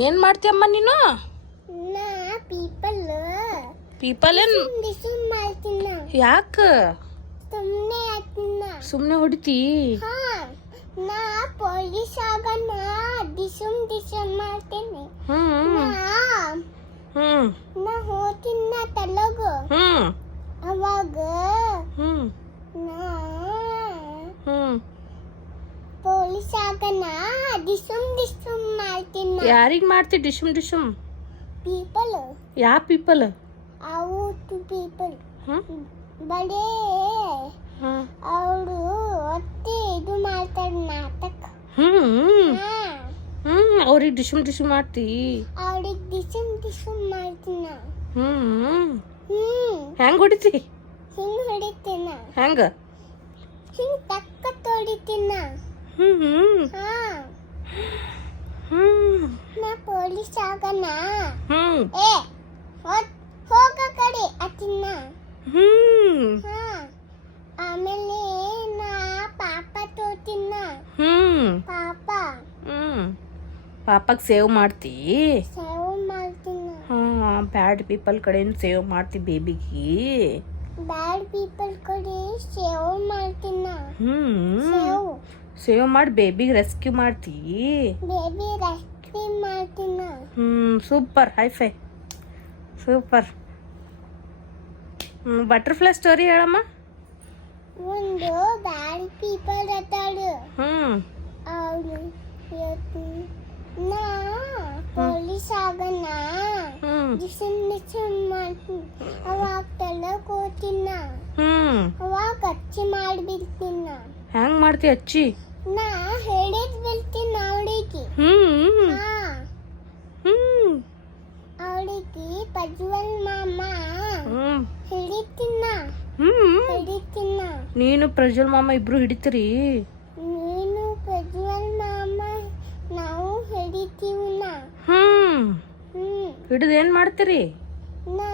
ಏನ್ ಮಾಡ್ತೀಯಮ್ಮ ನೀನು? ನಾ ಪೀಪಲ್ ಪೀಪಲ್ ಏನ್ ಡಿಸಮ್ ಮಾಡ್ತೀನ ಯಾಕ? ಸುಮ್ಮನೆ ಆತಿನ ಸುಮ್ನೆ ಹೊಡಿತಿ? ಹಾ ನಾ ಪೊಲೀಸ್ ಆಗಣ ಡಿಸಮ್ ಡಿಸಮ್ ಮಾಡ್ತೇನೆ. ಹ್ಮ್ ನಾ ಹ್ಮ್. ನಾ ಹೋತಿನ ತಲಗು. ಹ್ಮ್. ಅವಾಗ ಹ್ಮ್. ನಾ ಹ್ಮ್. ಪೊಲೀಸ್ ಆಗನ ಡಿಸುಮ್ ಡಿಸುಮ್ ಮಾಡ್ತೀನಿ? ಯಾರಿಗೆ ಮಾಡ್ತಿ ಡಿಶುಮ್ ಡಿಶುಮ್? ಪೀಪಲ್. ಯಾ ಪೀಪಲ್? ಅವು ಟು ಪೀಪಲ್. ಹ್ಮ್? ಬಡೇ. ಹ್ಮ್ ಅವರು ಒತ್ತಿ ಇದು ಮಾಡ್ತಾರೆ ನಾಟಕ. ಹ್ಞೂ ಹ್ಞೂ ಅವ್ರಿಗೆ ಡಿಶುಮ್ ಡಿಶುಮ್ ಮಾಡ್ತಿ. ಅವ್ರಿಗೆ ಡಿಸುಮ್ ಡಿಸುಮ್ ಮಾಡ್ತೀನ. ಹ್ಮ್ ಹ್ಞೂ ಹೆಂಗ್ ಹೊಡಿತಿ? ಹಿಂಗ್ ಹೊಡಿತೀನ. ಹೆಂಗ? ಹಿಂಗ್ ತಕ್ಕ ತೊಡಿತೀನ. ಪೊಲೀಸ್ ಹ್ಮ್. ಏ ಹೋಗ್- ಕಡೆ ಹಾ ಆಮೇಲೆ ನಾ ಪಾಪ ತೋತಿನ ಪಾಪ. ಪಾಪಗೆ ಸೇವ್ ಮಾಡ್ತಿ? ಸೇವ್ ಮಾಡ್ತೀನಿ ಹಾ ಬ್ಯಾಡ್ ಪೀಪಲ್ ಕಡೆಯಿಂದ ಸೇವ್ ಮಾಡ್ತಿ ಬೇಬಿಗೆ. ಬ್ಯಾಡ್ ಪೀಪಲ್ ಕಡೆ ಸೇವ್ ಮಾಡ್ತೀನಿ ಹ್ಮ್. ಸೇವ್ ಮಾಡಿ ಬೇಬಿಗೆ ರೆಸ್ಕ್ಯೂ ಮಾಡ್ತಿ? ಬೇಬಿ ರೆಸ್ಕ್ಯೂ ಮಾಡ್ತೀನ ಹ್ಮ್ super hi fi super butterfly story ಹೇಳಮ್ಮ. ಒಂದು ಬ್ಯಾಡ್ ಪೀಪಲ್ ಅದಾಳು ಹ್ಮ್. ಅವಳು ನಾ ಪೊಲೀಸ್ ಆಗಣ. ಡಿಸನ್ ಡಿಸನ್ ಮಾಡ್ತೀನಿ. ಅವಾಗ ತಲೆ ಕೂತಿನ. ಅವಾಗ ಕಚ್ಚಿ ಮಾಡ್ಬಿಡ್ತೀನ ಹೆಂಗ್ ಮಾಡ್ತಿ ಅಚ್ಚಿ? ನಾ ಹೇಳಿದ್ ಬಿಡ್ತೀನಿ ಅವಳಿಗೆ ಹ್ಮ್. ಹ್ಮ್. ಅವಳಿಗೆ ಪ್ರಜ್ವಲ್ ಮಾಮ ಹಿಡಿತೀನ ಹ್ಮ್. ಹಿಡಿತೀನ ನೀನು ಪ್ರಜ್ವಲ್ ಮಾಮ ಇಬ್ರು ಹಿಡಿತೀರಿ? ನೀನು ಪ್ರಜ್ವಲ್ ಮಾಮ ನಾವು ಹಿಡಿತೀವನ ಹ್ಮ್. ಹಿಡಿದು ಏನ್ ಮಾಡ್ತೀರಿ? ನಾ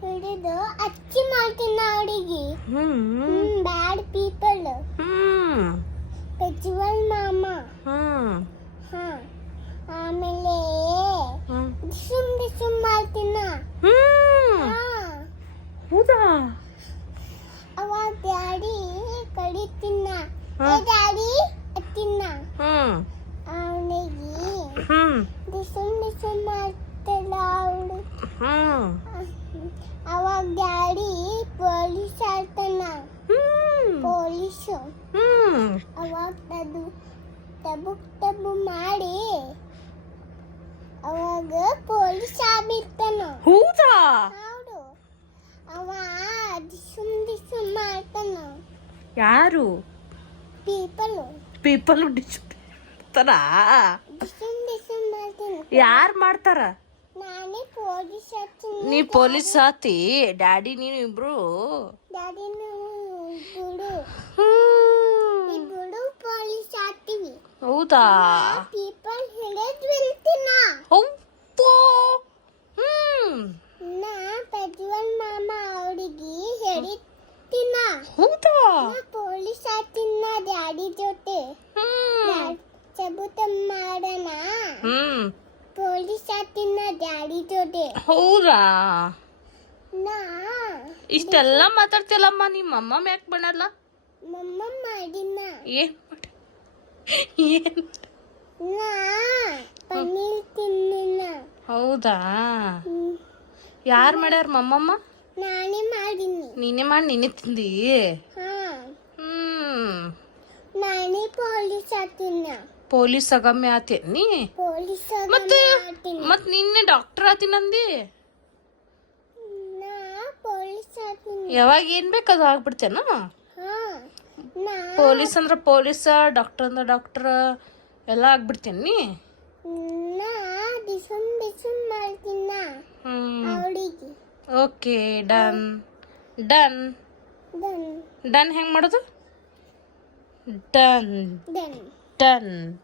ಹಿಡಿದು ಅಚ್ಚಿ ಮಾಡ್ತೀನಿ ಅವಳಿಗೆ ಹ್ಮ್ ಹ್ಮ್ ಬ್ಯಾಡ್ ಪೀಪಲ್ ಹ್ಮ್ ಪ್ರಜ್ವಲ್ ಮಾಮ ಹ್ಮ್ ಹಾ ಆಮೇಲೆ ಹ್ಮ್ ಡಿಸುಮ್ ಡಿಸುಮ್ ಮಾಡ್ತೀನ ಹ್ಮ್ ಹಾ ಅವಾಗ ಡ್ಯಾಡಿ ಕಡಿ ತಿನ್ನ. ಏ ಡ್ಯಾಡಿ ಅತ್ತಿನ ಹ್ಮ್ ಅವನಿಗೆ ಹ್ಮ್ ಡಿಸುಮ್ ಡಿಸುಮ್ ಮಾಡ್ತಲ್ಲ ಅವಳು. ಹ್ಮ್ ಅವಾಗ ಡ್ಯಾಡಿ ಪೊಲೀಸ್ ಆಡ್ತಾನ. ಪೊಲೀಸು. ಹ್ಮ್. ಅವಾಗ ಅದು ಟಬುಕ್ ಟಬು ಮಾಡಿ ಅವಾಗ ಪೊಲೀಸ್ ಆಗಿರ್ತಾನ ಹೌದಾ? ಹೌದು. ಅವ ಯಾರು? ಪೀಪಲ್. ಪೀಪಲ್ ಮಾಡ್ತಾರ ಯಾರು ಮಾಡ್ತಾರ? ನಾನು ಪೊಲೀಸ್ ಆಗ್ತೀನಿ ನೀ ಪೊಲೀಸ್ ಆತಿ? ಡ್ಯಾಡಿ ನೀನು ಇಬ್ರು? ಹೌದಾ ಪೀಪಲ್ ಹಿಡಿದ್ ಬೀಳ್ತೀನ ಹೌದಾ ಹ್ಮ್ ನಾ ಪ್ರಜ್ವಲ್ ಮಾಮ ಅವಳಿಗೆ ಹಿಡಿತೀನ ಹೌದಾ? ಪೊಲೀಸ್ ಆಗ್ತೀನ ಡ್ಯಾಡಿ ಜೊತೆ. ಚಬುತ ಮಾಡೋಣ. ಹ್ಮ್. ಪೊಲೀಸ್ ಆಗ್ತೀನ ಡ್ಯಾಡಿ ಜೊತೆ. ಹೌದಾ? ನಾ. ಇಷ್ಟೆಲ್ಲ ಮಾತಾಡ್ತಿಯಲ್ಲಮ್ಮ ನಿಮ್ಮ ಅಮ್ಮ ಯಾಕೆ ಮಾಡಲ್ಲ? ಮಮ್ಮ ಮಾಡಿನ ಏನ್ ಮಾಡ ಏನ್ ನಾ ಪನ್ನೀರ್ ತಿನ್ನಿನ ಹೌದಾ. ಯಾರು ಮಾಡ್ಯಾರ ಮಮ್ಮಮ್ಮ? ನಾನೇ ಮಾಡಿನಿ. ನೀನೇ ಮಾಡಿ ನೀನೇ ತಿಂದಿ? ಹ್ಮ್. ನಾನೇ ಪೊಲೀಸ್ ಆಗ್ತೀನ ಪೊಲೀಸ್ ಅಗಮ್ಯ ಆತೇನಿ? ನೀ ಪೊಲೀಸ್ ಮತ್ತೆ ಮತ್ ನಿನ್ನೆ ಡಾಕ್ಟರ್ ಆತಿನಂದಿ ನಾ ಪೊಲೀಸ್ ಆಗ್ತೀನಿ ಯಾವಾಗ ಏನ್ ಬೇಕು ಅದು ಆಗ್ಬಿಡ್ತೇನ? ನಾ ಪೊಲೀಸ್ ಅಂದ್ರ ಪೊಲೀಸ ಡಾಕ್ಟರ್ ಅಂದ್ರ ಡಾಕ್ಟರ್ ಎಲ್ಲ ಆಗ್ಬಿಡ್ತೇನಿ? ನಾ ಡಿಸಮ್ ಡಿಸಮ್ ಮಾಡ್ತೀನ ಅವಳಿಗೆ ಓಕೆ ಡನ್. ಡನ್. ಡನ್. ಹೆಂಗ್ ಮಾಡೋದು? ಡನ್. ಡನ್.